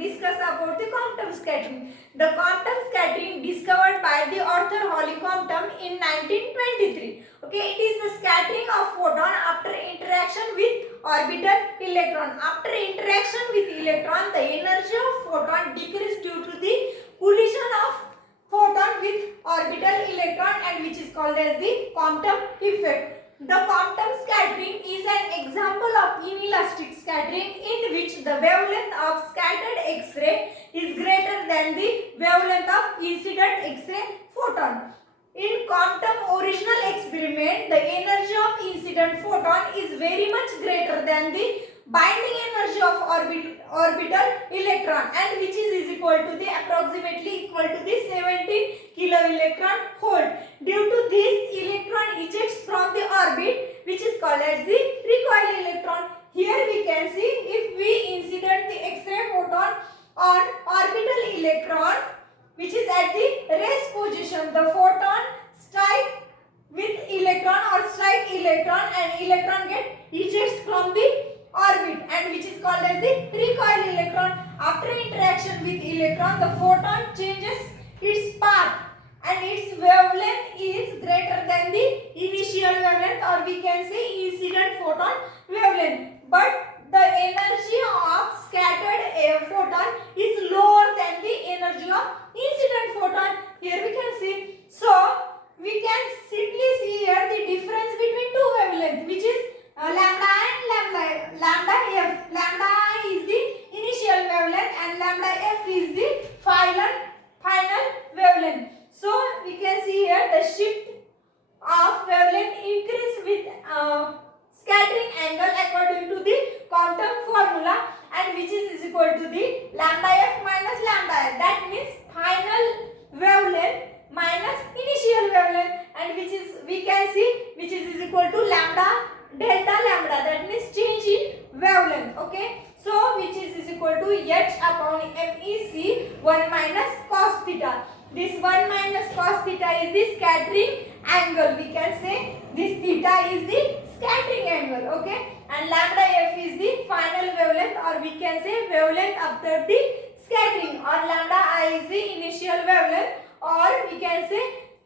discuss about the quantum scattering. The quantum scattering discovered by the Arthur Holly quantum in 1923. Okay, it is the scattering of photon after interaction with orbital electron. After interaction with electron, the energy of photon decreases due to the collision of photon with orbital electron, and which is called as the quantum effect. The quantum scattering is an example of inelastic scattering in which the wavelength of scattered X-ray is greater than the wavelength of incident X-ray photon. In quantum original experiment, the energy of incident photon is very much greater than the binding energy of orbital electron, and which is equal to the approximately equal to the 17 kilo electron volt. Due to this, electron ejects from the orbit, which is called as the recoil electron. Here we can see, if we incident the X-ray photon on orbital electron, which is at the rest position, the photon strike with electron or strike electron, and electron get ejects from the orbit, and which is called as the recoil electron. After interaction with electron, the photon changes its path and its wavelength is greater than the initial wavelength, or we can say incident photon wavelength. But the energy of scattered photon is lower than the energy of incident photon. Here we can see. So we can simply see here the difference between two wavelengths, which is lambda and lambda f. Lambda I is the initial wavelength and lambda f is the final wavelength. So we can see here the shift of wavelength increase with scattering angle according to the quantum formula, and which is equal to the lambda f minus lambda f. That means final wavelength minus initial wavelength, and which is we can see which is equal to lambda delta lambda, that means change in wavelength. Okay, so which is equal to h upon mec 1 minus cos theta. This 1 minus cos theta is the scattering angle. We can say this theta is the scattering angle. Okay, and lambda f is the final wavelength, or we can say wavelength after the scattering, or lambda I is the initial wavelength, or we can say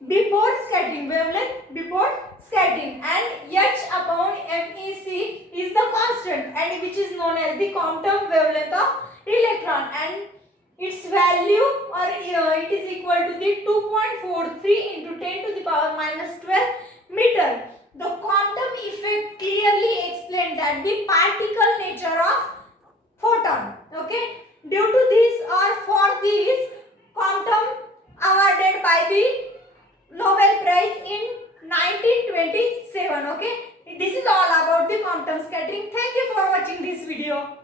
before scattering, wavelength before scattering, and h upon mec is the constant, and which is known as the quantum wavelength of electron, and its value, or it is equal to the 2.43 into 10 to the power minus 12 meter. The quantum effect clearly explained that the particle nature of photon. Okay, due to this or for this, quantum awarded by the Nobel Prize in 1927. Okay, this is all about the quantum scattering. Thank you for watching this video.